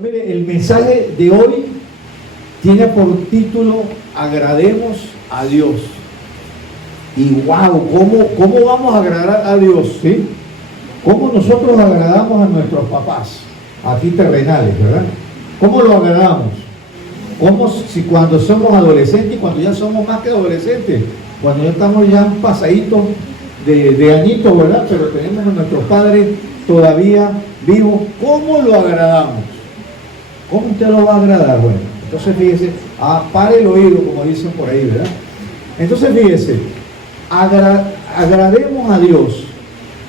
Mire, el mensaje de hoy tiene por título Agrademos a Dios. Y wow, ¿cómo vamos a agradar a Dios? ¿Sí? ¿Cómo nosotros agradamos a nuestros papás aquí terrenales, verdad? ¿Cómo lo agradamos? ¿Cómo si cuando somos adolescentes y cuando ya somos más que adolescentes? Cuando ya estamos ya un pasadito de añitos, ¿verdad? Pero tenemos a nuestros padres todavía vivos. ¿Cómo lo agradamos? ¿Cómo usted lo va a agradar? Bueno, entonces fíjese, pare el oído, como dicen por ahí, ¿verdad? Entonces fíjese, agrademos a Dios.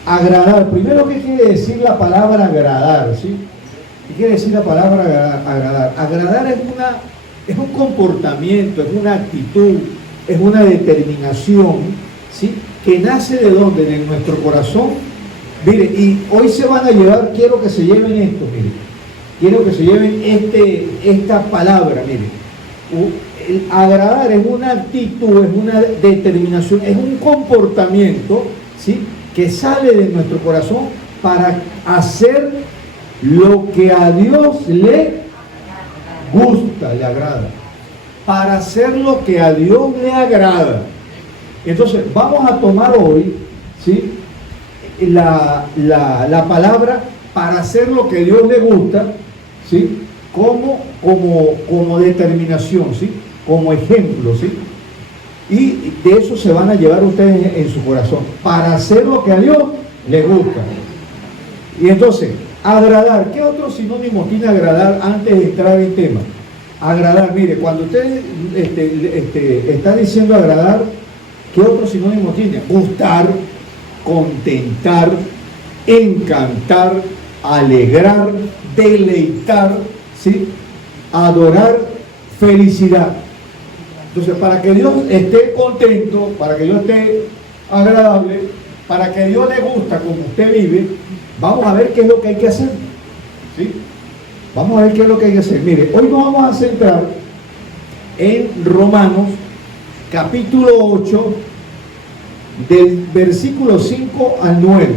Agradar, primero, ¿qué quiere decir la palabra agradar? ¿Sí? ¿Qué quiere decir la palabra agradar? Agradar es un comportamiento, es una actitud, es una determinación, ¿sí? Que nace ¿de dónde? De nuestro corazón. Mire, y hoy se van a llevar, quiero que se lleven esto, mire. Quiero que se lleven esta palabra, mire. El agradar es una actitud, es una determinación, es un comportamiento, ¿sí? Que sale de nuestro corazón para hacer lo que a Dios le gusta, le agrada. Para hacer lo que a Dios le agrada. Entonces, vamos a tomar hoy, ¿sí? La palabra para hacer lo que a Dios le gusta, ¿sí? Como determinación, ¿sí? Como ejemplo, ¿sí? Y de eso se van a llevar ustedes en su corazón, para hacer lo que a Dios le gusta. Y entonces, agradar, ¿qué otro sinónimo tiene agradar antes de entrar en tema? Agradar, mire, cuando usted está diciendo agradar, ¿qué otro sinónimo tiene? Gustar, contentar, encantar, alegrar, deleitar, ¿sí? Adorar, felicidad. Entonces, para que Dios esté contento, para que Dios esté agradable, para que Dios le gusta como usted vive, vamos a ver qué es lo que hay que hacer, ¿sí? Vamos a ver qué es lo que hay que hacer. Mire, hoy nos vamos a centrar en Romanos, capítulo 8, del versículo 5 al 9.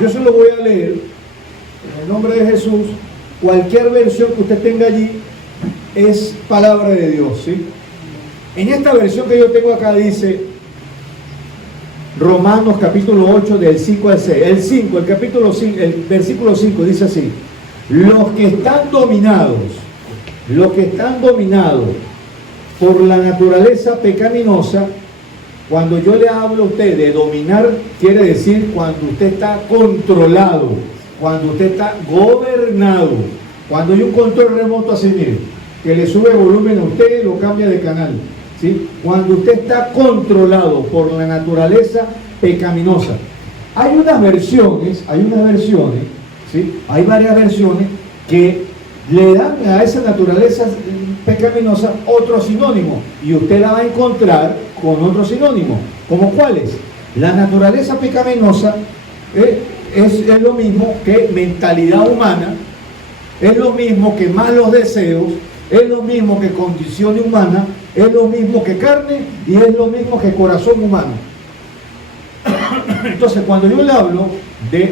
Yo se lo voy a leer en el nombre de Jesús. Cualquier versión que usted tenga allí es palabra de Dios, ¿sí? En esta versión que yo tengo acá dice Romanos capítulo 8 del 5 al 6. El versículo 5 dice así: los que están dominados por la naturaleza pecaminosa. Cuando yo le hablo a usted de dominar, quiere decir cuando usted está controlado, cuando usted está gobernado, cuando hay un control remoto así, mire, que le sube el volumen a usted y lo cambia de canal, ¿sí? Cuando usted está controlado por la naturaleza pecaminosa. Hay unas versiones, ¿sí? Hay varias versiones que le dan a esa naturaleza pecaminosa otro sinónimo, y usted la va a encontrar con otro sinónimo. ¿Como cuáles? La naturaleza pecaminosa es lo mismo que mentalidad humana, es lo mismo que malos deseos, es lo mismo que condición humana, es lo mismo que carne y es lo mismo que corazón humano. Entonces, cuando yo le hablo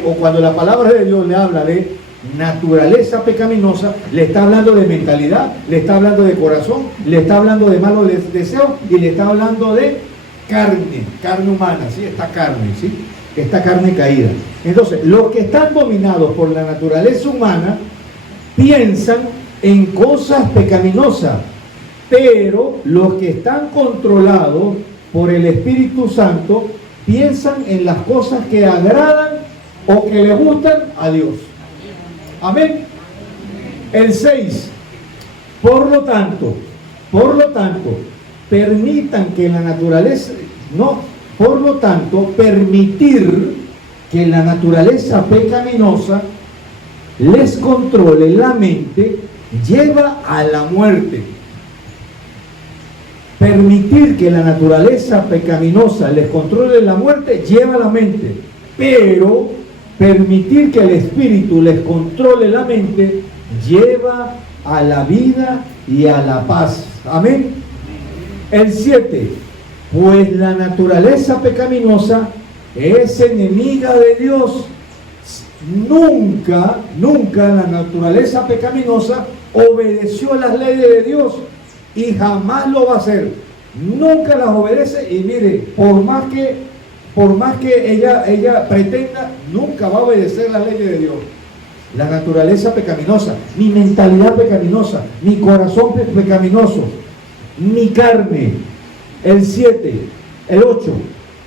o cuando la palabra de Dios le habla de naturaleza pecaminosa, le está hablando de mentalidad, le está hablando de corazón, le está hablando de malos deseos y le está hablando de carne humana, ¿sí? Esta carne, ¿sí? Esta carne caída. Entonces, los que están dominados por la naturaleza humana piensan en cosas pecaminosas, pero los que están controlados por el Espíritu Santo piensan en las cosas que agradan o que le gustan a Dios. Amén. El 6. Por lo tanto, permitan que la naturaleza, por lo tanto, permitir que la naturaleza pecaminosa les controle la mente lleva a la muerte. Permitir que la naturaleza pecaminosa les controle la muerte lleva a la mente, pero permitir que el Espíritu les controle la mente lleva a la vida y a la paz. Amén. El 7. Pues la naturaleza pecaminosa es enemiga de Dios. nunca la naturaleza pecaminosa obedeció las leyes de Dios y jamás lo va a hacer. Nunca las obedece y mire, por más que ella pretenda, nunca va a obedecer las leyes de Dios. La naturaleza pecaminosa, mi mentalidad pecaminosa, mi corazón pecaminoso, mi carne, el 7, el 8.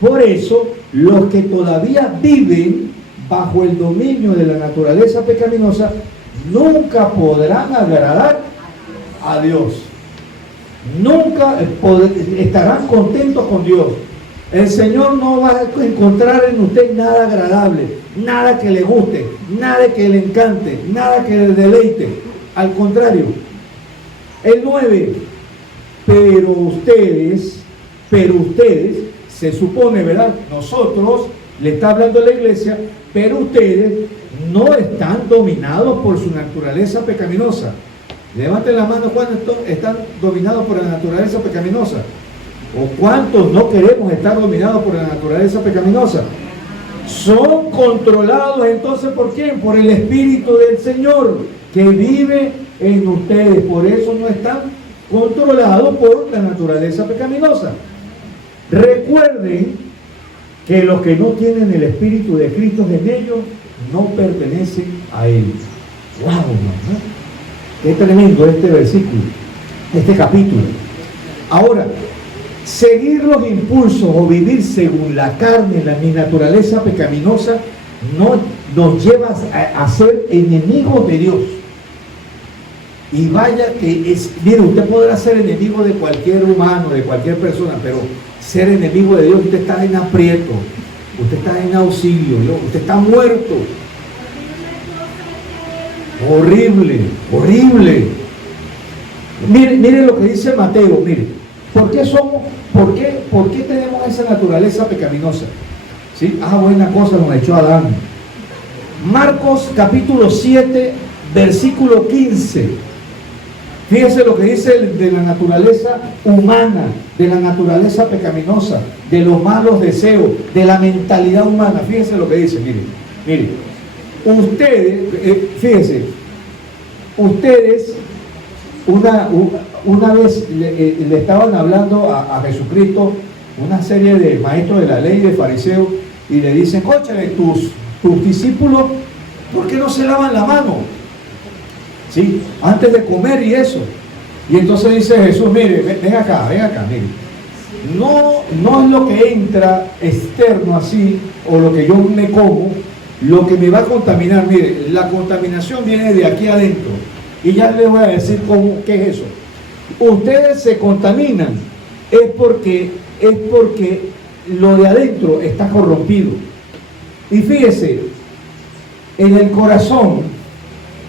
Por eso, los que todavía viven bajo el dominio de la naturaleza pecaminosa, nunca podrán agradar a Dios. Nunca estarán contentos con Dios. El Señor no va a encontrar en usted nada agradable, nada que le guste, nada que le encante, nada que le deleite. Al contrario. El 9. Pero ustedes, se supone, ¿verdad? Nosotros, le está hablando a la iglesia, pero ustedes no están dominados por su naturaleza pecaminosa. Levanten la mano cuando están dominados por la naturaleza pecaminosa. ¿O cuántos no queremos estar dominados por la naturaleza pecaminosa? Son controlados entonces ¿por quién? Por el Espíritu del Señor que vive en ustedes. Por eso no están controlados por la naturaleza pecaminosa. Recuerden que los que no tienen el Espíritu de Cristo en ellos no pertenecen a Él. ¡Wow! ¿No? Qué tremendo este versículo, este capítulo. Ahora, seguir los impulsos o vivir según la carne, mi naturaleza pecaminosa, no nos lleva a ser enemigos de Dios. Y vaya que mire, usted podrá ser enemigo de cualquier humano, de cualquier persona, pero ser enemigo de Dios, usted está en aprieto, usted está en auxilio, usted está muerto. Horrible, horrible. Mire lo que dice Mateo, mire. ¿Por qué tenemos esa naturaleza pecaminosa? ¿Sí? Buena cosa nos echó Adán. Marcos capítulo 7, versículo 15. Fíjese lo que dice de la naturaleza humana, de la naturaleza pecaminosa, de los malos deseos, de la mentalidad humana. Fíjese lo que dice, mire. Ustedes, fíjense, ustedes una vez le estaban hablando a Jesucristo, una serie de maestros de la ley, de fariseos, y le dicen, cónchale, tus discípulos, ¿por qué no se lavan la mano? ¿Sí? Antes de comer y eso. Y entonces dice Jesús, mire, ven acá, mire. No es lo que entra externo así, o lo que yo me como, lo que me va a contaminar. Mire, la contaminación viene de aquí adentro. Y ya les voy a decir qué es eso. Ustedes se contaminan, es porque lo de adentro está corrompido. Y fíjese, en el corazón,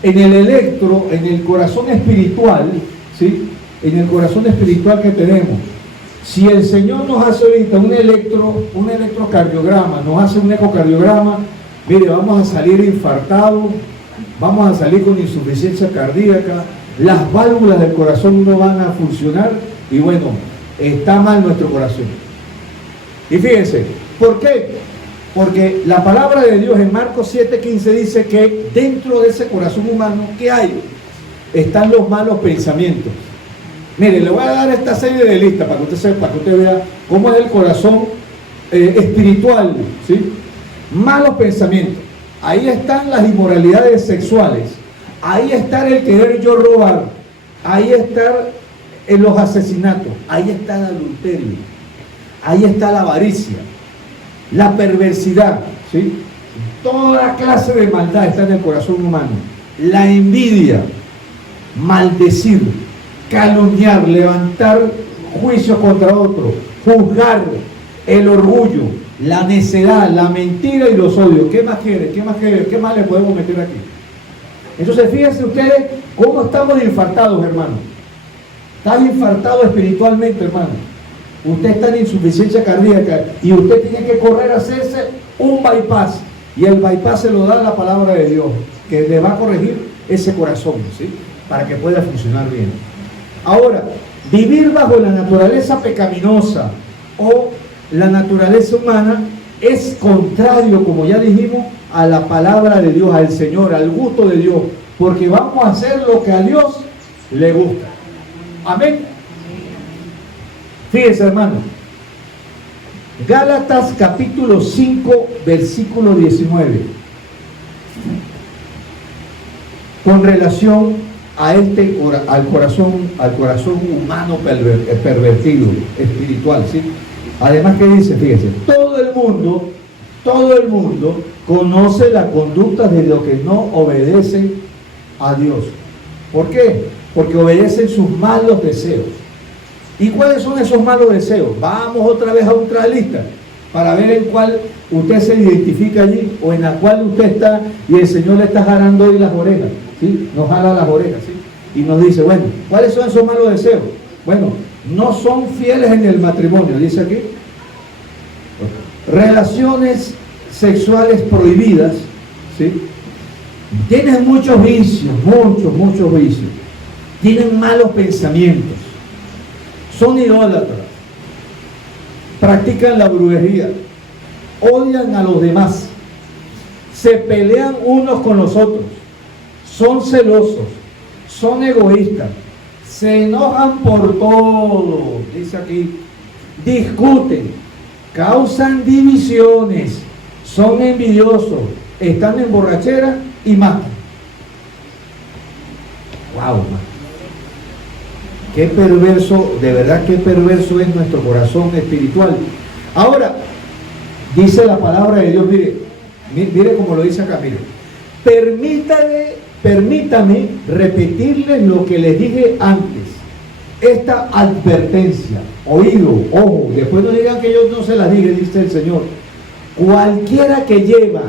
en el corazón espiritual, ¿sí? En el corazón espiritual que tenemos, si el Señor nos hace ahorita un electrocardiograma, nos hace un ecocardiograma, mire, vamos a salir infartados, vamos a salir con insuficiencia cardíaca, las válvulas del corazón no van a funcionar y bueno, está mal nuestro corazón. Y fíjense, ¿por qué? Porque la palabra de Dios en Marcos 7:15 dice que dentro de ese corazón humano, ¿qué hay? Están los malos pensamientos. Mire, le voy a dar esta serie de listas para que usted sepa, para que usted vea cómo es el corazón espiritual, ¿sí? Malos pensamientos. Ahí están las inmoralidades sexuales. Ahí está el querer yo robar. Ahí están los asesinatos. Ahí está el adulterio. Ahí está la avaricia. La perversidad, ¿sí? Toda clase de maldad está en el corazón humano. La envidia, maldecir, calumniar, levantar juicio contra otro, juzgar, el orgullo, la necedad, la mentira y los odios. ¿Qué más quiere? ¿Qué más le podemos meter aquí? Entonces fíjense ustedes cómo estamos infartados, hermano. Estás infartado espiritualmente, hermano. Usted está en insuficiencia cardíaca y usted tiene que correr a hacerse un bypass. Y el bypass se lo da la palabra de Dios, que le va a corregir ese corazón, ¿sí? Para que pueda funcionar bien. Ahora, vivir bajo la naturaleza pecaminosa o la naturaleza humana es contrario, como ya dijimos, a la palabra de Dios, al Señor, al gusto de Dios, porque vamos a hacer lo que a Dios le gusta. Amén. Fíjense, hermano, Gálatas capítulo 5, versículo 19, con relación a al corazón humano pervertido, espiritual, ¿sí? Además, que dice, fíjense, todo el mundo conoce la conducta de los que no obedecen a Dios. ¿Por qué? Porque obedecen sus malos deseos. ¿Y cuáles son esos malos deseos? Vamos otra vez a otra lista para ver en cuál usted se identifica allí, o en la cual usted está y el Señor le está jalando hoy las orejas, ¿sí? Nos jala las orejas, ¿sí? Y nos dice, bueno, ¿cuáles son esos malos deseos? Bueno, no son fieles en el matrimonio, dice aquí. Relaciones sexuales prohibidas, ¿sí? Tienen muchos vicios, muchos vicios. Tienen malos pensamientos. Son idólatras. Practican la brujería. Odian a los demás. Se pelean unos con los otros. Son celosos. Son egoístas. Se enojan por todo. Dice aquí. Discuten. Causan divisiones. Son envidiosos. Están en borrachera y matan. Wow, man. Qué perverso, de verdad qué perverso es nuestro corazón espiritual. Ahora, dice la palabra de Dios, mire como lo dice acá, mire. Permítame repetirles lo que les dije antes. Esta advertencia, oído, ojo, después no digan que yo no se las dije, dice el Señor. Cualquiera que lleva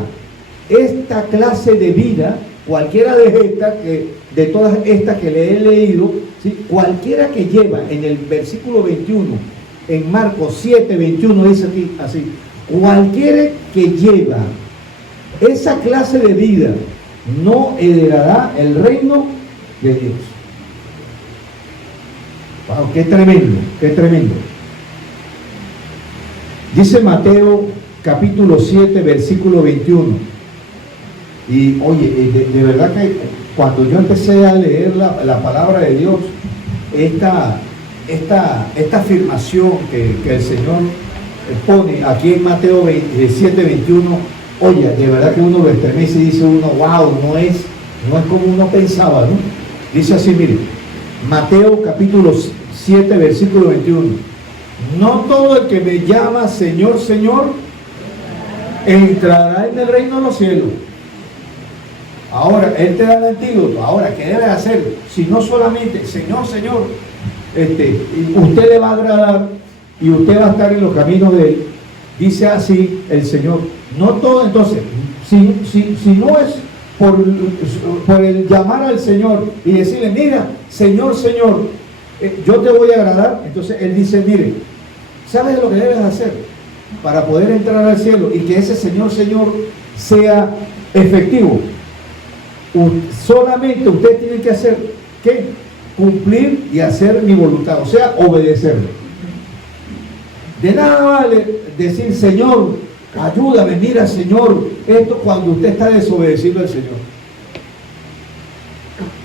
esta clase de vida, cualquiera de todas estas que le he leído, ¿sí? Cualquiera que lleva, en el versículo 21, en Marcos 7, 21, dice aquí así, cualquiera que lleva esa clase de vida no heredará el reino de Dios. Wow, qué tremendo, qué tremendo. Dice Mateo capítulo 7, versículo 21. Y oye, de verdad que cuando yo empecé a leer la palabra de Dios, esta afirmación que el Señor pone aquí en Mateo 7, 21, oye, de verdad que uno lo estremece y dice uno, wow, no es como uno pensaba, ¿no? Dice así, mire, Mateo capítulo 7, versículo 21. No todo el que me llama Señor, Señor, entrará en el reino de los cielos. Ahora, Él te da el antídoto. Ahora, ¿qué debe hacer? Si no solamente, Señor, Señor, usted le va a agradar y usted va a estar en los caminos de Él. Dice así el Señor. No todo, entonces, si no es por el llamar al Señor y decirle, mira, Señor, Señor, yo te voy a agradar, entonces Él dice, mire, ¿sabes lo que debes hacer para poder entrar al cielo y que ese Señor, Señor sea efectivo? Solamente usted tiene que hacer, ¿qué? Cumplir y hacer mi voluntad, o sea, obedecerle. De nada vale decir, Señor, ayúdame, mira, Señor, esto cuando usted está desobedeciendo al Señor.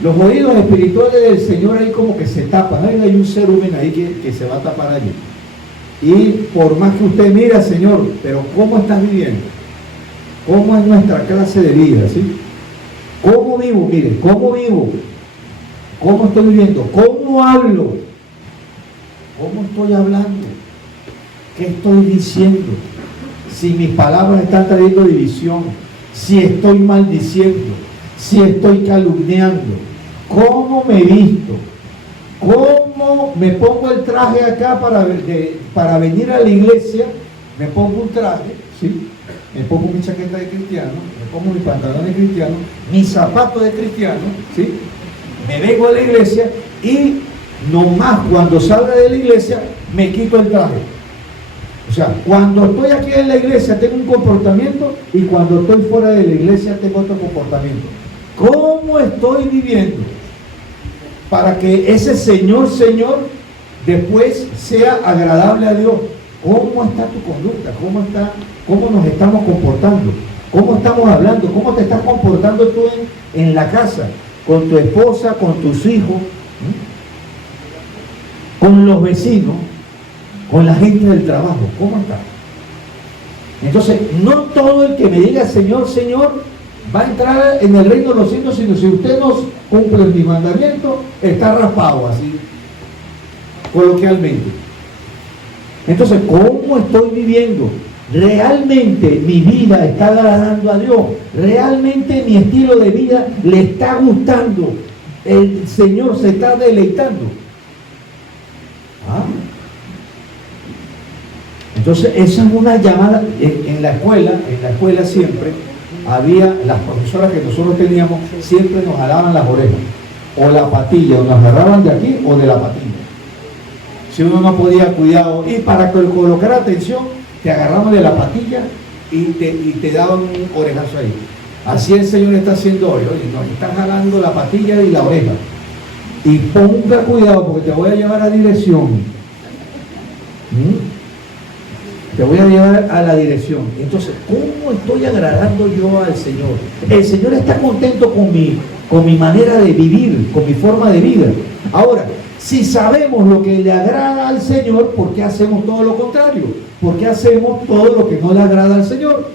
Los oídos espirituales del Señor ahí como que se tapan, hay un cerumen ahí que se va a tapar allí. Y por más que usted mira, Señor, pero ¿cómo estás viviendo? ¿Cómo es nuestra clase de vida? ¿Sí? ¿Cómo vivo? Mire, ¿cómo vivo? ¿Cómo estoy viviendo? ¿Cómo hablo? ¿Cómo estoy hablando? ¿Qué estoy diciendo? Si mis palabras están trayendo división, si estoy maldiciendo, si estoy calumniando, ¿cómo me visto? ¿Cómo me pongo el traje acá para venir a la iglesia? Me pongo un traje, ¿sí? Me pongo mi chaqueta de cristiano, me pongo mi pantalón de cristiano, mis zapatos de cristiano, ¿sí? Me vengo a la iglesia y nomás cuando salga de la iglesia me quito el traje. O sea, cuando estoy aquí en la iglesia tengo un comportamiento y cuando estoy fuera de la iglesia tengo otro comportamiento. ¿Cómo estoy viviendo? Para que ese Señor, Señor, después sea agradable a Dios. ¿Cómo está tu conducta? ¿Cómo nos estamos comportando? ¿Cómo estamos hablando? ¿Cómo te estás comportando tú en la casa? Con tu esposa, con tus hijos, con los vecinos, con la gente del trabajo. ¿Cómo está? Entonces, no todo el que me diga Señor, Señor, va a entrar en el reino de los cielos, sino si usted no cumple mi mandamiento, está raspado así, coloquialmente. Entonces, ¿cómo estoy viviendo? ¿Realmente mi vida está agradando a Dios? ¿Realmente mi estilo de vida le está gustando? ¿El Señor se está deleitando? ¿Ah? Entonces, esa es una llamada. En la escuela siempre había, las profesoras que nosotros teníamos, siempre nos jalaban las orejas, o la patilla, o nos agarraban de aquí o de la patilla. Si uno no podía cuidado, y para colocar atención, te agarraban de la patilla y te daban un orejazo ahí. Así el Señor está haciendo hoy. Oye, nos está jalando la patilla y la oreja. Y ponga cuidado porque te voy a llevar a dirección. Te voy a llevar a la dirección. Entonces, ¿cómo estoy agradando yo al Señor? El Señor está contento con mi manera de vivir, con mi forma de vida. Ahora, si sabemos lo que le agrada al Señor, ¿por qué hacemos todo lo contrario? ¿Por qué hacemos todo lo que no le agrada al Señor?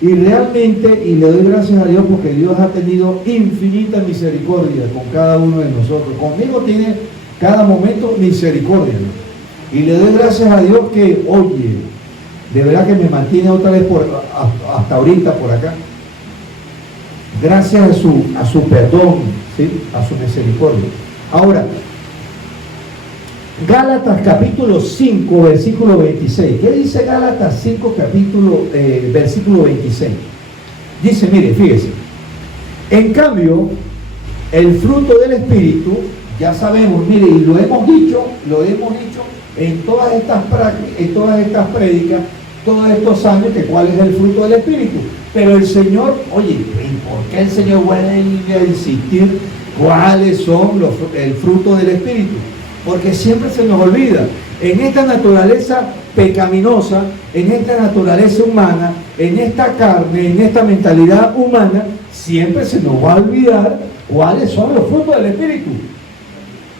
Y realmente, y le doy gracias a Dios porque Dios ha tenido infinita misericordia con cada uno de nosotros. Conmigo tiene cada momento misericordia, ¿no? Y le doy gracias a Dios que, oye, de verdad que me mantiene otra vez hasta ahorita por acá. Gracias a su perdón, ¿sí? A su misericordia. Ahora, Gálatas capítulo 5, versículo 26. ¿Qué dice Gálatas 5, versículo 26? Dice, mire, fíjese. En cambio, el fruto del Espíritu, ya sabemos, mire, y lo hemos dicho en todas estas prédicas, todos estos años, que cuál es el fruto del Espíritu. Pero el Señor, oye, ¿por qué el Señor vuelve a insistir cuáles son el fruto del Espíritu? Porque siempre se nos olvida. En esta naturaleza pecaminosa, en esta naturaleza humana, en esta carne, en esta mentalidad humana, siempre se nos va a olvidar cuáles son los frutos del Espíritu.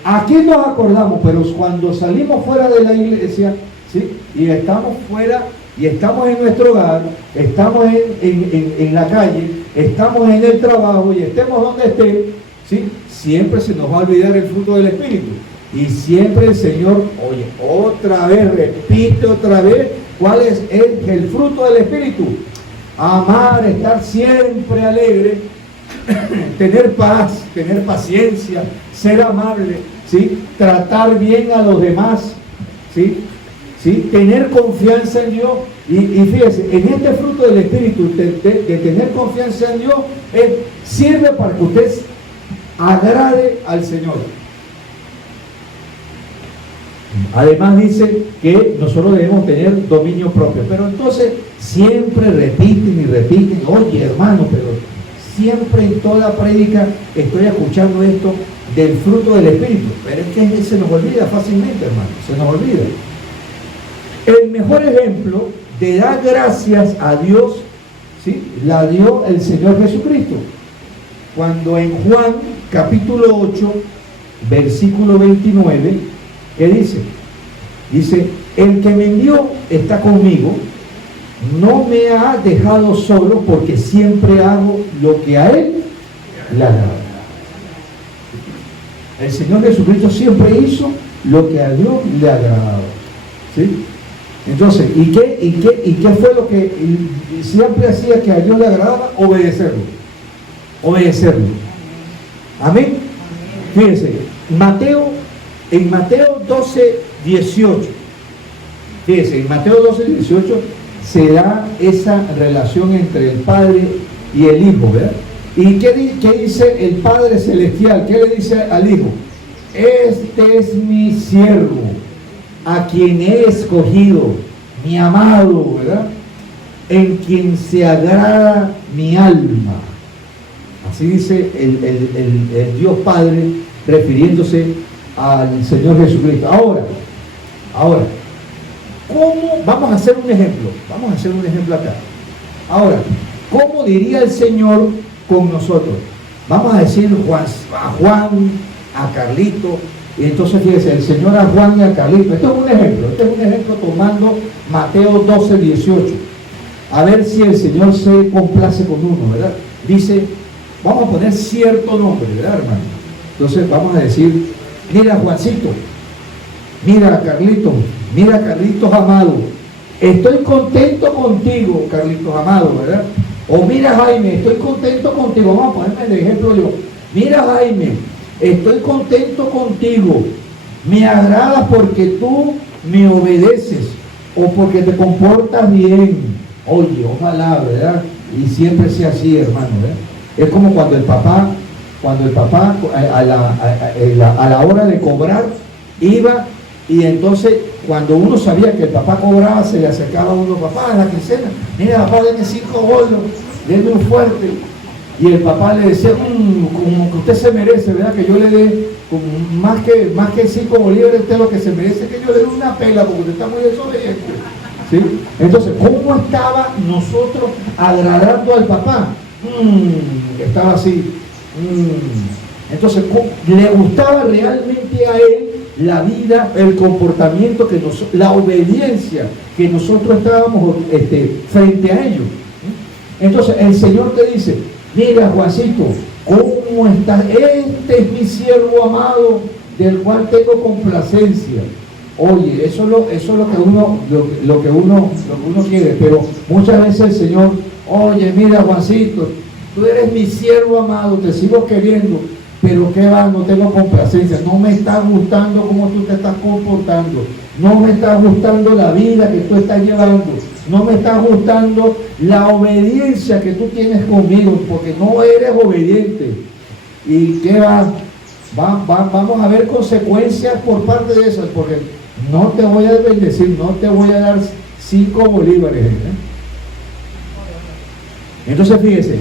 Aquí nos acordamos, pero cuando salimos fuera de la iglesia, ¿sí? Y estamos fuera, y estamos en nuestro hogar, estamos en la calle, estamos en el trabajo y estemos donde esté, ¿sí? Siempre se nos va a olvidar el fruto del Espíritu. Y siempre el Señor, oye, otra vez, repite otra vez, ¿cuál es el fruto del Espíritu? Amar, estar siempre alegre, tener paz, tener paciencia, ser amable, ¿sí? Tratar bien a los demás, ¿sí? ¿Sí? Tener confianza en Dios. Y fíjese, en este fruto del Espíritu, de tener confianza en Dios, sirve para que usted agrade al Señor. Además dice que nosotros debemos tener dominio propio. Pero entonces siempre repiten y repiten, oye hermano, pero siempre en toda prédica estoy escuchando esto del fruto del Espíritu. Pero es que se nos olvida fácilmente, hermano, se nos olvida. El mejor ejemplo de dar gracias a Dios, ¿sí? La dio el Señor Jesucristo. Cuando en Juan capítulo 8, versículo 29, ¿qué dice? Dice, el que me envió está conmigo, no me ha dejado solo porque siempre hago lo que a él le agrada. El Señor Jesucristo siempre hizo lo que a Dios le agradaba, ¿sí? Entonces, ¿y qué fue lo que siempre hacía que a Dios le agradaba? Obedecerlo. Amén. Fíjense, en Mateo 12, 18. Fíjense, en Mateo 12, 18 se da esa relación entre el Padre y el Hijo, ¿verdad? ¿Y qué dice el Padre Celestial? ¿Qué le dice al Hijo? Este es mi siervo, a quien he escogido, mi amado, ¿verdad? En quien se agrada mi alma. Así dice el Dios Padre refiriéndose al Señor Jesucristo. Ahora, ¿Cómo? Vamos a hacer un ejemplo. Vamos a hacer un ejemplo acá. Ahora, ¿cómo diría el Señor con nosotros? Vamos a decir a Juan, a Carlito. Y entonces fíjese, el Señor a Juan y a Carlito. Esto es un ejemplo. Este es un ejemplo tomando Mateo 12, 18. A ver si el Señor se complace con uno, ¿verdad? Dice, vamos a poner cierto nombre, ¿verdad, hermano? Entonces vamos a decir, mira Juancito, mira Carlitos amado, estoy contento contigo, Carlitos amado, ¿verdad? O mira Jaime, estoy contento contigo, vamos a ponerme de ejemplo yo, mira Jaime, estoy contento contigo, me agrada porque tú me obedeces o porque te comportas bien. Oye, ojalá, ¿verdad? Y siempre sea así, hermano, ¿verdad? Es como cuando el papá a la hora de cobrar iba, y entonces cuando uno sabía que el papá cobraba, se le acercaba a uno, papá, en la quincena, mira papá, denme 5 bollos, denme un fuerte. Y el papá le decía, como que usted se merece, ¿verdad? Que yo le dé más que 5 bolívares, usted lo que se merece, que yo le dé una pela, porque usted está muy desobediente. ¿Sí? Entonces, ¿cómo estaba nosotros agradando al papá? Estaba así. Entonces, ¿le gustaba realmente a él la vida, el comportamiento, la obediencia que nosotros estábamos frente a ellos? Entonces, el Señor te dice, mira Juancito, ¿cómo estás? Este es mi siervo amado, del cual tengo complacencia. Oye, eso es lo que uno quiere, pero muchas veces el Señor, oye, mira Juancito, tú eres mi siervo amado, te sigo queriendo, pero qué va, no tengo complacencia, no me está gustando cómo tú te estás comportando, no me está gustando la vida que tú estás llevando, no me está gustando la obediencia que tú tienes conmigo, porque no eres obediente. ¿Y qué va? Vamos a ver consecuencias por parte de eso, porque no te voy a bendecir, no te voy a dar 5 bolívares. Entonces fíjese,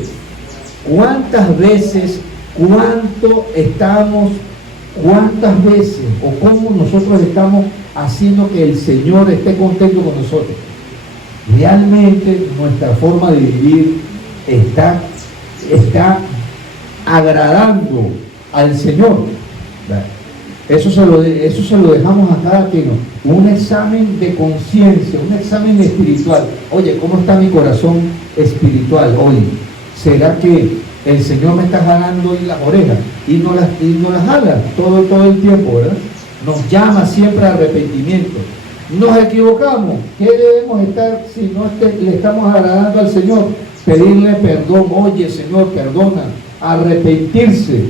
¿cuántas veces o cómo nosotros estamos haciendo que el Señor esté contento con nosotros? Realmente nuestra forma de vivir está agradando al Señor. Eso se lo dejamos a cada quien. Un examen de conciencia, un examen espiritual. Oye, ¿cómo está mi corazón espiritual hoy? ¿Será que el Señor me está jalando en las orejas y no las jala todo el tiempo, ¿verdad? Nos llama siempre a arrepentimiento. Nos equivocamos. ¿Qué debemos estar si no le estamos agradando al Señor? Pedirle perdón. Oye, Señor, perdona. Arrepentirse,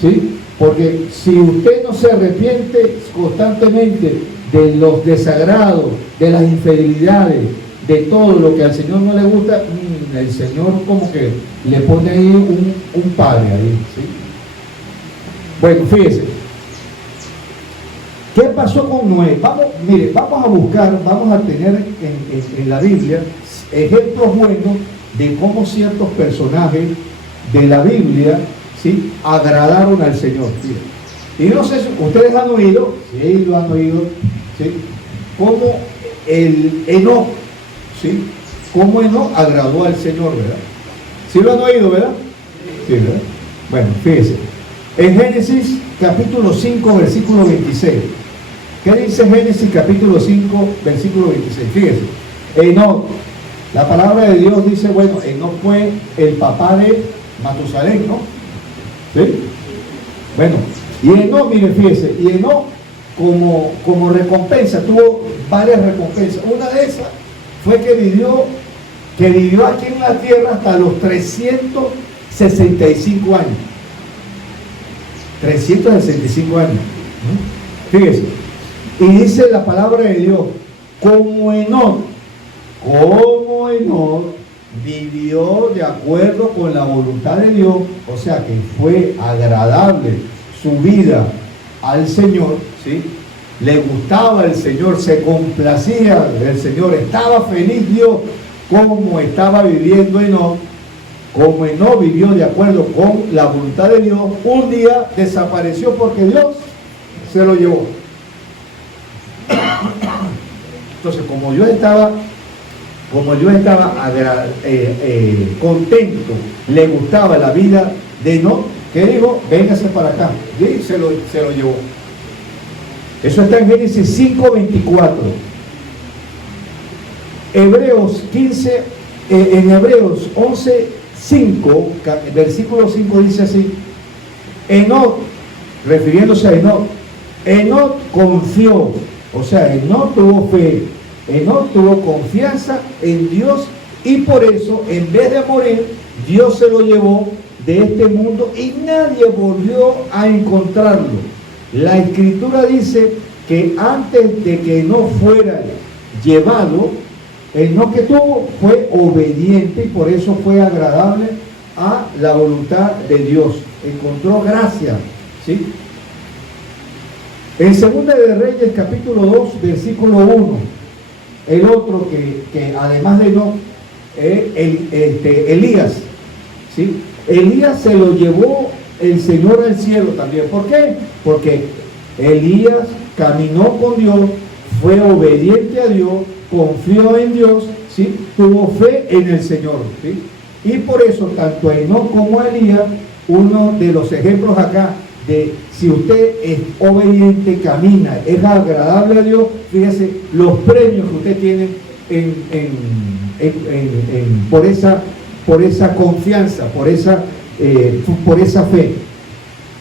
¿sí? Porque si usted no se arrepiente constantemente de los desagrados, de las infidelidades, de todo lo que al Señor no le gusta, el Señor como que le pone ahí un padre ahí, ¿sí? Bueno, fíjese, ¿qué pasó con Noé? Vamos a tener en la Biblia ejemplos buenos de cómo ciertos personajes de la Biblia, ¿sí?, agradaron al Señor. ¿Sí? Y no sé si ustedes han oído, sí, lo han oído, ¿sí?, cómo el Enoc, ¿sí?, cómo Enoc agradó al Señor, ¿verdad? ¿Sí lo han oído, verdad? Sí, ¿verdad? Bueno, fíjense, en Génesis capítulo 5, versículo 26. ¿Qué dice Génesis capítulo 5, versículo 26? Fíjense, Enoc, la palabra de Dios dice, bueno, Enoc fue el papá de Matusalén, ¿no? ¿Sí? Bueno, y Enoc, mire, fíjese, y Enoc como recompensa, tuvo varias recompensas. Una de esas fue que vivió aquí en la tierra hasta los 365 años. 365 años. Fíjese, y dice la palabra de Dios, como Enoc vivió de acuerdo con la voluntad de Dios, o sea que fue agradable su vida al Señor, ¿sí? Le gustaba el Señor, se complacía del Señor, estaba feliz Dios como estaba viviendo Enoc. Como Enoc vivió de acuerdo con la voluntad de Dios, un día desapareció porque Dios se lo llevó. Entonces, como yo estaba contento, le gustaba la vida de Enoc, ¿qué dijo? Véngase para acá. Y se lo llevó. Eso está en Génesis 5:24. Hebreos 15, en Hebreos 11:5, versículo 5 dice así: Enoc, refiriéndose a Enoc confió, o sea, Enoc tuvo fe, Enoc tuvo confianza en Dios, y por eso, en vez de morir, Dios se lo llevó de este mundo y nadie volvió a encontrarlo. La Escritura dice que antes de que no fuera llevado, Enoc que tuvo fue obediente y por eso fue agradable a la voluntad de Dios. Encontró gracia, ¿sí? En Segunda de Reyes, capítulo 2, versículo 1, el otro que además de Enoc, Elías, ¿sí? Elías se lo llevó el Señor al cielo también. ¿Por qué? Porque Elías caminó con Dios, fue obediente a Dios, confió en Dios, ¿sí? Tuvo fe en el Señor, ¿sí? Y por eso, tanto a Enoc como a Elías, uno de los ejemplos acá de si usted es obediente, camina, es agradable a Dios, fíjese los premios que usted tiene por esa confianza, por esa fe.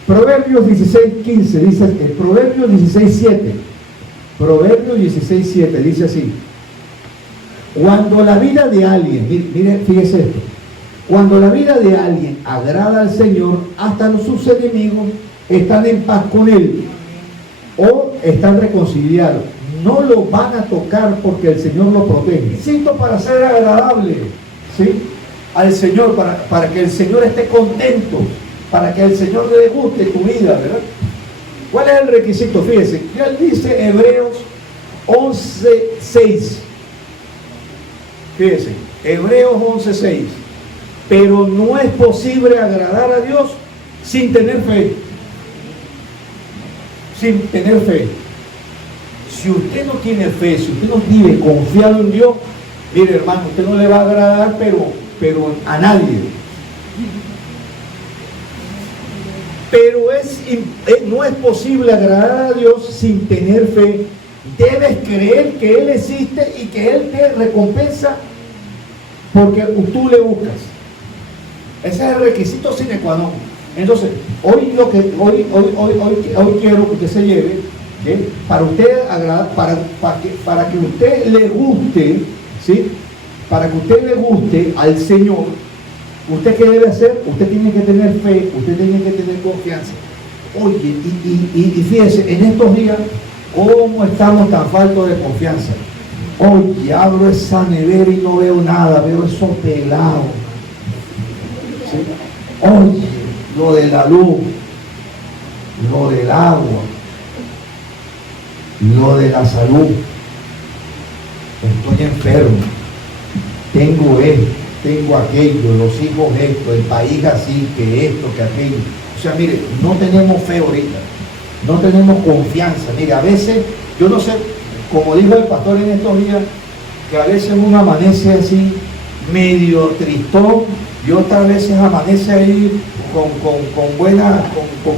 Proverbios 16:15 dice, Proverbios 16:7 dice así: cuando la vida de alguien, mire, fíjese esto, cuando la vida de alguien agrada al Señor, hasta sus enemigos están en paz con él o están reconciliados. No lo van a tocar porque el Señor lo protege. Cito para ser agradable, ¿sí?, al Señor, para que el Señor esté contento, para que el Señor le guste tu vida, ¿verdad? ¿Cuál es el requisito? Fíjese, ya dice Hebreos 11:6. Fíjese, Hebreos 11:6. Pero no es posible agradar a Dios sin tener fe. Sin tener fe. Si usted no tiene fe, si usted no vive confiado en Dios, mire, hermano, usted no le va a agradar, pero a nadie. Pero no es posible agradar a Dios sin tener fe. Debes creer que Él existe y que Él te recompensa porque tú le buscas. Ese es el requisito sine qua non. Entonces, hoy quiero que usted se lleve, ¿sí?, para usted agradar, para que usted le guste, ¿sí?, para que usted le guste al Señor. ¿Usted qué debe hacer? Usted tiene que tener fe, usted tiene que tener confianza. Oye, y fíjese, en estos días, ¿cómo estamos tan faltos de confianza? Oye, abro esa nevera y no veo nada, veo eso pelado. ¿Sí? Oye, lo de la luz, lo del agua, lo de la salud. Estoy enfermo, tengo esto, tengo aquello, los hijos esto, el país así, que esto, que aquello. O sea, mire, no tenemos fe ahorita, no tenemos confianza. Mire, a veces, yo no sé, como dijo el pastor en estos días, que a veces uno amanece así, medio tristón, y otras veces amanece ahí con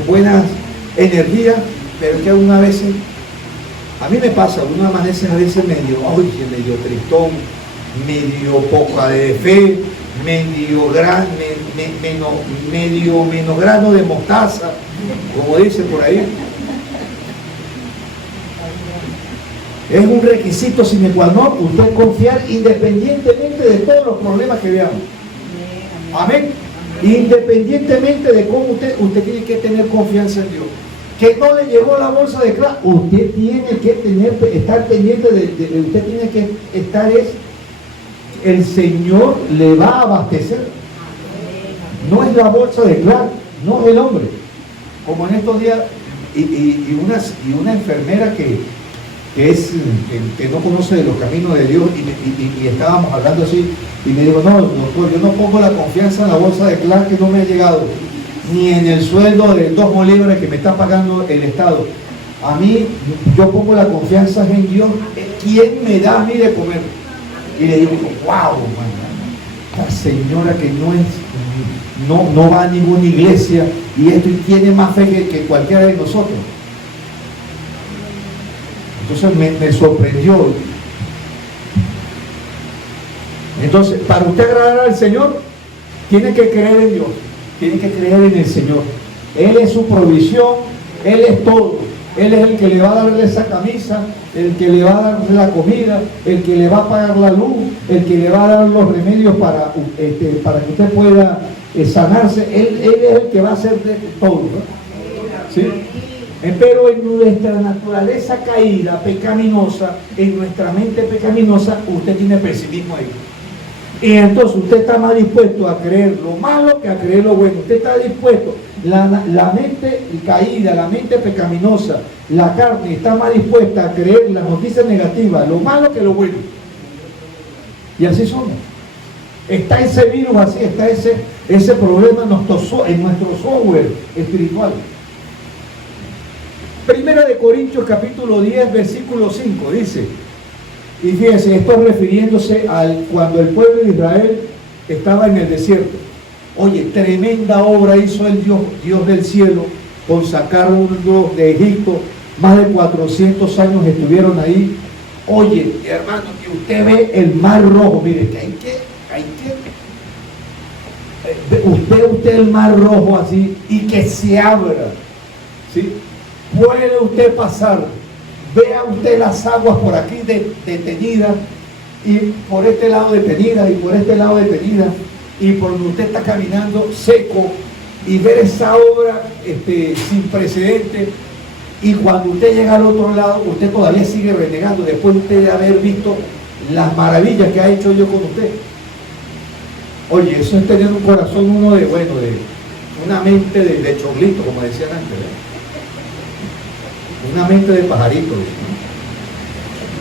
buenas energías, pero es que una vez, a mí me pasa, uno amanece a veces medio tristón, medio poca de fe, menos grano de mostaza, como dice por ahí. Es un requisito sine qua non usted confiar independientemente de todos los problemas que veamos. Amén. Independientemente de cómo usted tiene que tener confianza en Dios. Que no le llegó la bolsa de crack, usted tiene que estar pendiente usted tiene que estar el Señor le va a abastecer. No es la bolsa de crack, no es el hombre. Como en estos días, y una enfermera que no conoce de los caminos de Dios, y estábamos hablando así, y me dijo, no, doctor, yo no pongo la confianza en la bolsa de crack que no me ha llegado, ni en el sueldo de 2 bolívares que me está pagando el Estado. A mí, yo pongo la confianza en Dios. ¿Quién me da a mí de comer? Y le digo, wow, la señora que no va a ninguna iglesia y esto y tiene más fe que cualquiera de nosotros. Entonces me sorprendió. Entonces, para usted agradar al Señor, tiene que creer en Dios, tiene que creer en el Señor. Él es su provisión, Él es todo. Él es el que le va a dar esa camisa, el que le va a dar la comida, el que le va a pagar la luz, el que le va a dar los remedios para que usted pueda sanarse. Él es el que va a hacer de todo, ¿no? ¿Sí? Pero en nuestra naturaleza caída, pecaminosa, en nuestra mente pecaminosa, usted tiene pesimismo ahí. Y entonces usted está más dispuesto a creer lo malo que a creer lo bueno. Usted está dispuesto, la mente caída, la mente pecaminosa, la carne está más dispuesta a creer las noticias negativas, lo malo que lo bueno. Y así somos. Está ese virus así, está ese problema en nuestro software espiritual. Primera de Corintios capítulo 10, versículo 5, dice, y fíjense, esto es refiriéndose cuando el pueblo de Israel estaba en el desierto. Oye, tremenda obra hizo el Dios del cielo con sacarlos de Egipto. Más de 400 años estuvieron ahí. Oye, hermano, que usted ve el mar rojo, mire, que usted el mar rojo así y que se abra, ¿sí? Puede usted pasar, vea usted las aguas por aquí detenidas y por este lado detenidas y por este lado detenidas y por donde usted está caminando seco y ver esa obra sin precedentes, y cuando usted llega al otro lado usted todavía sigue renegando después de usted de haber visto las maravillas que ha hecho Dios con usted. Oye, eso es tener un corazón uno de una mente de chorlito, como decían antes, ¿eh? Una mente de pajarito, ¿no?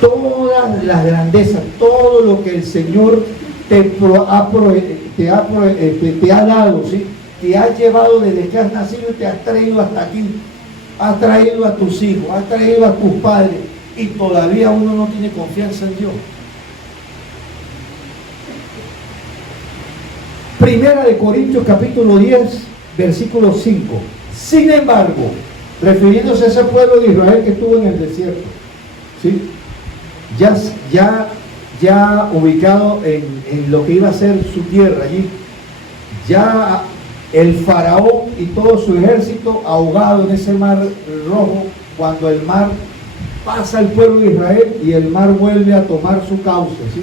Todas las grandezas, todo lo que el Señor te ha dado, ¿sí? Te ha llevado desde que has nacido y te has traído hasta aquí, has traído a tus hijos, has traído a tus padres, y todavía uno no tiene confianza en Dios. Primera de Corintios capítulo 10, versículo 5. Sin embargo, refiriéndose a ese pueblo de Israel que estuvo en el desierto, ¿sí? Ya ubicado en lo que iba a ser su tierra allí, ya el faraón y todo su ejército ahogado en ese mar rojo, cuando el mar pasa el pueblo de Israel y el mar vuelve a tomar su cauce, ¿sí?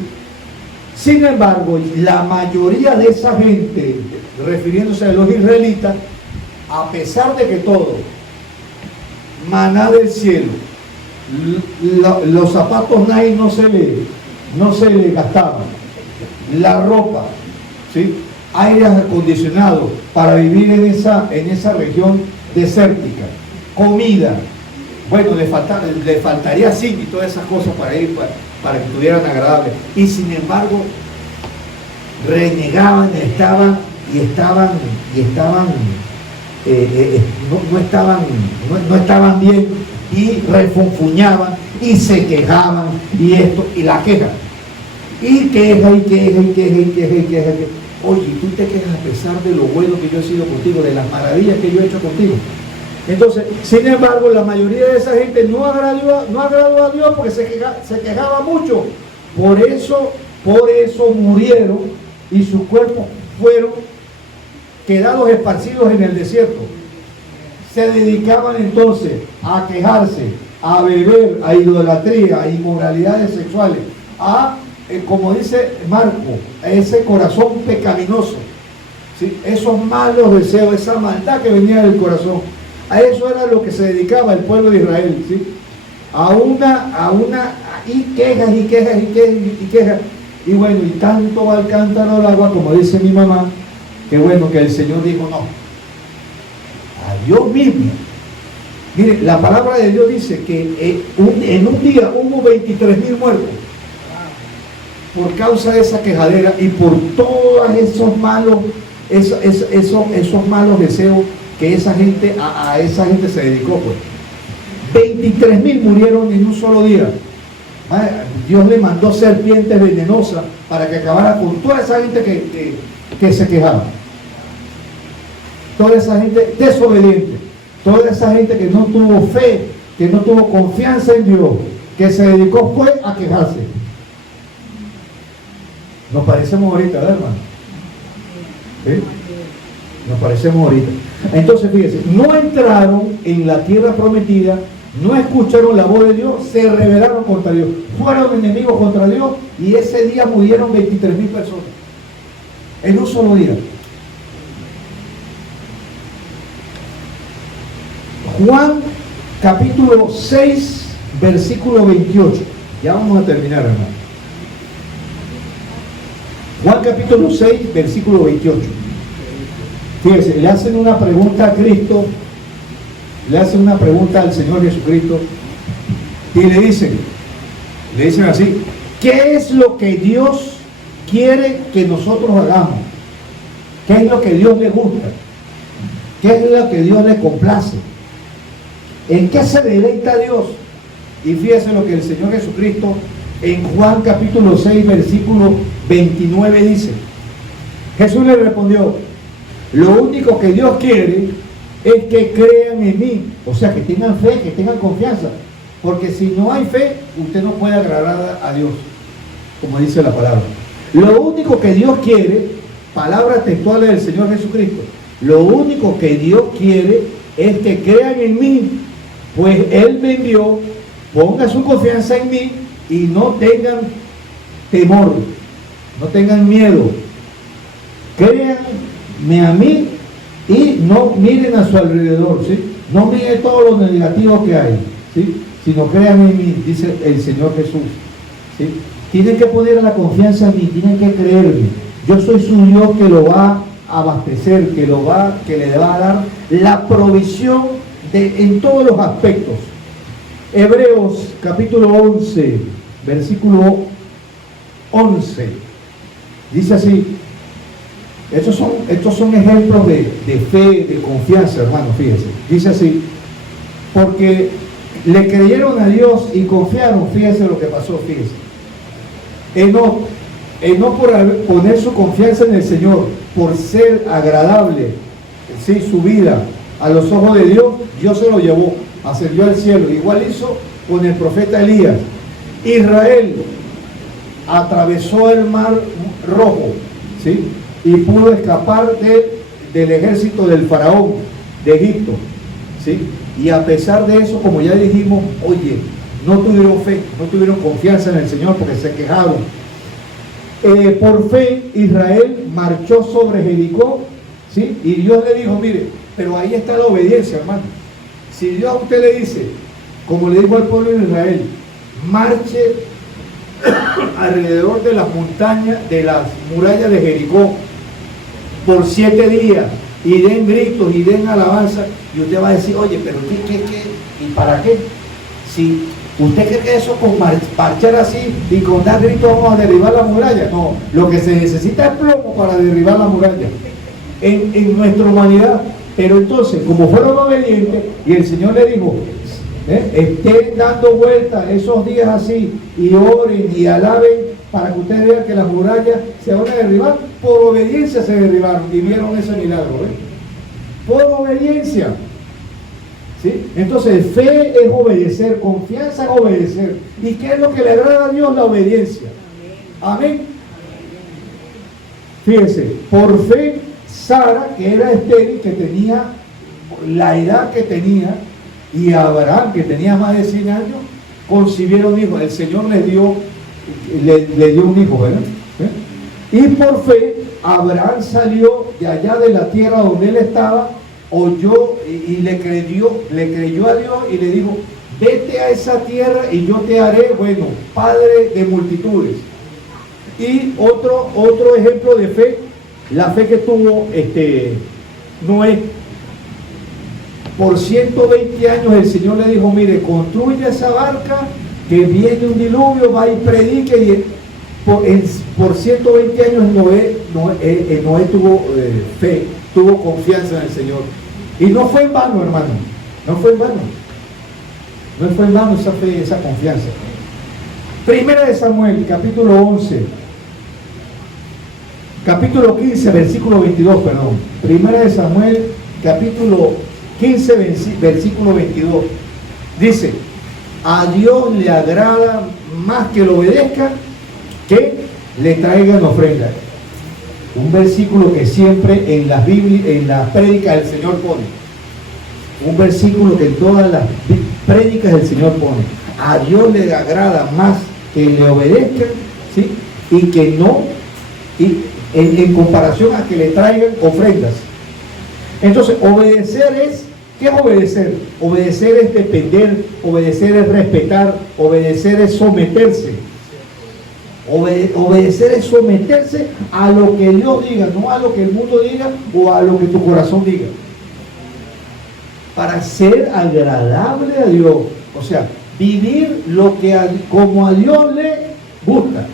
Sin embargo, la mayoría de esa gente, refiriéndose a los israelitas, a pesar de que todo, maná del cielo, los zapatos Nike no se le gastaban, la ropa, ¿sí? Aire acondicionado para vivir en esa región desértica, comida, bueno, le faltaría zinc y todas esas cosas para que estuvieran agradables, y sin embargo renegaban, no estaban bien, y refunfuñaban y se quejaban, y la queja, y queja. Oye, tú te quejas a pesar de lo bueno que yo he sido contigo, de las maravillas que yo he hecho contigo. Entonces, sin embargo, la mayoría de esa gente no agradó a Dios porque se quejaba mucho. Por eso murieron y sus cuerpos fueron quedados esparcidos en el desierto. Se dedicaban entonces a quejarse, a beber, a idolatría, a inmoralidades sexuales, como dice Marco, a ese corazón pecaminoso, ¿sí? Esos malos deseos, esa maldad que venía del corazón. A eso era lo que se dedicaba el pueblo de Israel, ¿sí? Y quejas. Y bueno, y tanto va el cántaro al agua, como dice mi mamá, que bueno, que el Señor dijo no. A Dios mismo. Mire, la palabra de Dios dice que en un día hubo 23,000 muertos por causa de esa quejadera y por todos esos malos deseos que a esa gente se dedicó, pues. 23.000 murieron en un solo día. Dios le mandó serpientes venenosas para que acabara con toda esa gente que se quejaba. Toda esa gente desobediente. Toda esa gente que no tuvo fe, que no tuvo confianza en Dios, que se dedicó fue a quejarse. Nos parecemos ahorita, ¿verdad, hermano? ¿Sí? Nos parecemos ahorita. Entonces, fíjense, no entraron en la tierra prometida, no escucharon la voz de Dios, se rebelaron contra Dios, fueron enemigos contra Dios y ese día murieron 23.000 personas. En un solo día. Juan capítulo 6, versículo 28. Ya vamos a terminar, hermano. Juan capítulo 6, versículo 28. Fíjense, le hacen una pregunta a Cristo, le hacen una pregunta al Señor Jesucristo y le dicen así: ¿qué es lo que Dios quiere que nosotros hagamos? ¿Qué es lo que Dios le gusta? ¿Qué es lo que Dios le complace? ¿En qué se deleita Dios? Y fíjense lo que el Señor Jesucristo en Juan capítulo 6 versículo 29 dice. Jesús le respondió: lo único que Dios quiere es que crean en mí, o sea, que tengan fe, que tengan confianza, porque si no hay fe, usted no puede agradar a Dios, como dice la palabra. Lo único que Dios quiere, palabras textuales del Señor Jesucristo, lo único que Dios quiere es que crean en mí, pues Él me envió. Ponga su confianza en mí y no tengan temor, no tengan miedo. Créanme a mí y no miren a su alrededor, ¿sí? No miren todo lo negativo que hay, ¿sí? Sino créanme en mí, dice el Señor Jesús, ¿sí? Tienen que poner la confianza en mí, tienen que creerme. Yo soy su Dios que lo va a abastecer, que le va a dar la provisión en todos los aspectos. Hebreos capítulo 11, versículo 11, dice así. Estos son ejemplos de fe, de confianza, hermano, fíjense. Dice así: porque le creyeron a Dios y confiaron. Fíjense lo que pasó, fíjense. Enoc por poner su confianza en el Señor, por ser agradable, ¿sí?, su vida a los ojos de Dios, Dios se lo llevó, ascendió al cielo. Igual hizo con el profeta Elías. Israel atravesó el mar Rojo, ¿sí?, y pudo escapar del ejército del faraón de Egipto, ¿sí? Y a pesar de eso, como ya dijimos, oye, no tuvieron fe, no tuvieron confianza en el Señor porque se quejaron. Por fe Israel marchó sobre Jericó, ¿sí? Y Dios le dijo: mire, pero ahí está la obediencia, hermano. Si Dios a usted le dice, como le dijo al pueblo de Israel, marche alrededor de las montañas, de las murallas de Jericó por 7 días, y den gritos y den alabanza, y usted va a decir: oye, pero ¿qué? ¿Y para qué? Si usted cree que eso con marchar así y con dar gritos vamos a derribar la muralla. No, lo que se necesita es plomo para derribar la muralla en nuestra humanidad. Pero entonces, como fueron obedientes, y el Señor le dijo: estén dando vueltas esos días así, y oren y alaben, para que ustedes vean que las murallas se van a derribar. Por obediencia se derribaron y vieron ese milagro, por obediencia, ¿sí? Entonces, fe es obedecer, confianza es obedecer. ¿Y qué es lo que le agrada a Dios? La obediencia. Amén. Fíjense, por fe Sara, que era estéril, que tenía la edad que tenía, y Abraham, que tenía más de 100 años, concibieron hijos. El Señor le dio un hijo, ¿verdad? Y por fe Abraham salió de allá de la tierra donde él estaba, oyó y le creyó a Dios y le dijo: vete a esa tierra y yo te haré, bueno, padre de multitudes. Y otro ejemplo de fe, la fe que tuvo Noé. Por 120 años el Señor le dijo: mire, construye esa barca, que viene un diluvio, va y predique. Y por 120 años Noé tuvo fe, tuvo confianza en el Señor. Y no fue en vano, hermano, no fue en vano. No fue en vano esa fe, esa confianza. Primera de Samuel, capítulo 11, capítulo 15, versículo 22, perdón. Primera de Samuel, capítulo 15, versículo 22. Dice, a Dios le agrada más que lo obedezca que le traigan ofrenda. Un versículo que siempre en las Biblias, en las prédicas del Señor pone. Un versículo que en todas las prédicas del Señor pone. A Dios le agrada más que le obedezcan, ¿sí? Y que no, y en comparación a que le traigan ofrendas. Entonces, obedecer es, ¿qué es obedecer? Obedecer es depender, obedecer es respetar, obedecer es someterse. Obedecer es someterse a lo que Dios diga, no a lo que el mundo diga o a lo que tu corazón diga. Para ser agradable a Dios, o sea, vivir lo que como a Dios le gusta.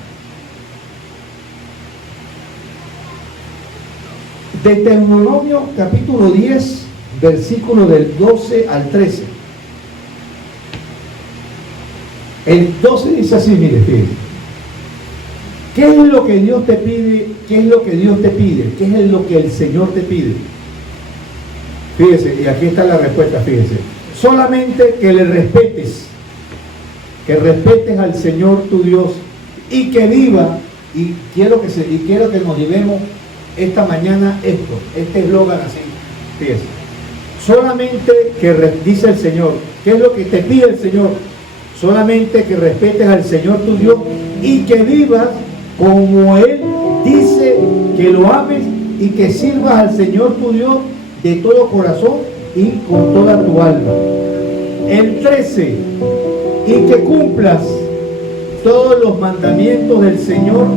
Deuteronomio capítulo 10, versículo del 12 al 13. El 12 dice así, mire, fíjense. ¿Qué es lo que Dios te pide? ¿Qué es lo que Dios te pide? ¿Qué es lo que el Señor te pide? Fíjese, y aquí está la respuesta, fíjese. Solamente que le respetes, que respetes al Señor tu Dios y que viva, y quiero que nos llevemos esta mañana este eslogan así, fíjese. Solamente que dice el Señor, ¿qué es lo que te pide el Señor? Solamente que respetes al Señor tu Dios y que vivas como Él dice, que lo ames y que sirvas al Señor tu Dios de todo corazón y con toda tu alma. El 13, y que cumplas todos los mandamientos del Señor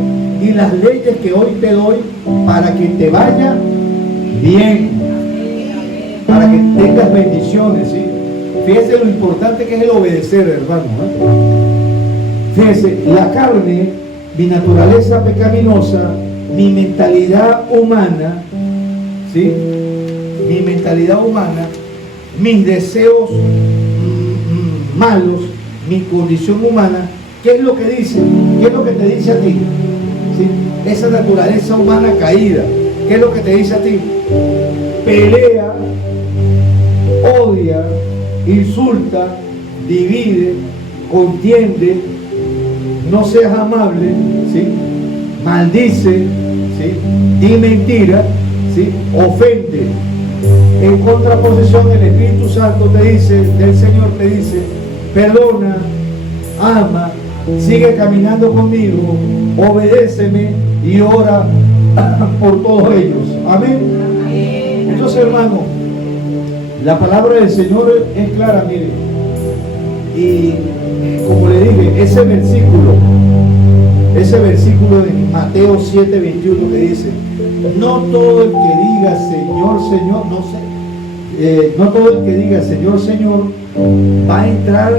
y las leyes que hoy te doy para que te vaya bien, para que tengas bendiciones, ¿sí? Fíjese lo importante que es el obedecer, hermano, ¿eh? Fíjese, la carne, mi naturaleza pecaminosa, mi mentalidad humana, ¿sí? Mi mentalidad humana, mis deseos malos, mi condición humana, ¿qué es lo que dice? ¿Qué es lo que te dice a ti? ¿Sí? Esa naturaleza humana caída, ¿qué es lo que te dice a ti? Pelea, odia, insulta, divide, contiende, no seas amable, ¿sí? Maldice, ¿sí? Di mentira, ¿sí? Ofende. En contraposición, el Espíritu Santo te dice, del Señor te dice, perdona, ama, sigue caminando conmigo, obedéceme y ora por todos ellos. Amén. Entonces, hermano, la palabra del Señor es clara, mire. Y como le dije, ese versículo de Mateo 7:21 que dice, no todo el que diga Señor, Señor, no todo el que diga Señor, Señor, va a entrar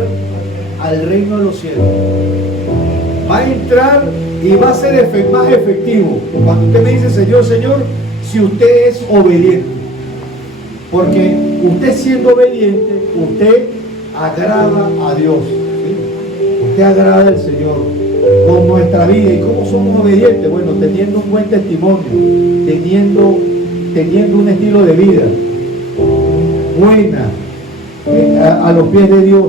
al reino de los cielos. Va a entrar y va a ser más efectivo cuando usted me dice Señor, Señor, si usted es obediente. Porque usted siendo obediente, usted agrada a Dios, ¿sí? Usted agrada al Señor con nuestra vida. ¿Y cómo somos obedientes? Bueno, teniendo un buen testimonio, teniendo un estilo de vida buena, a los pies de Dios.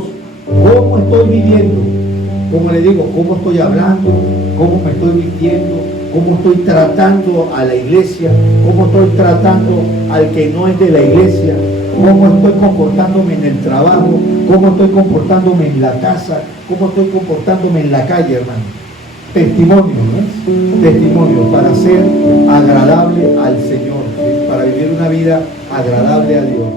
¿Cómo estoy viviendo? Como le digo, ¿cómo estoy hablando? ¿Cómo me estoy vistiendo? ¿Cómo estoy tratando a la iglesia? ¿Cómo estoy tratando al que no es de la iglesia? ¿Cómo estoy comportándome en el trabajo? ¿Cómo estoy comportándome en la casa? ¿Cómo estoy comportándome en la calle, hermano? Testimonio, ¿no? Testimonio para ser agradable al Señor, ¿sí? Para vivir una vida agradable a Dios.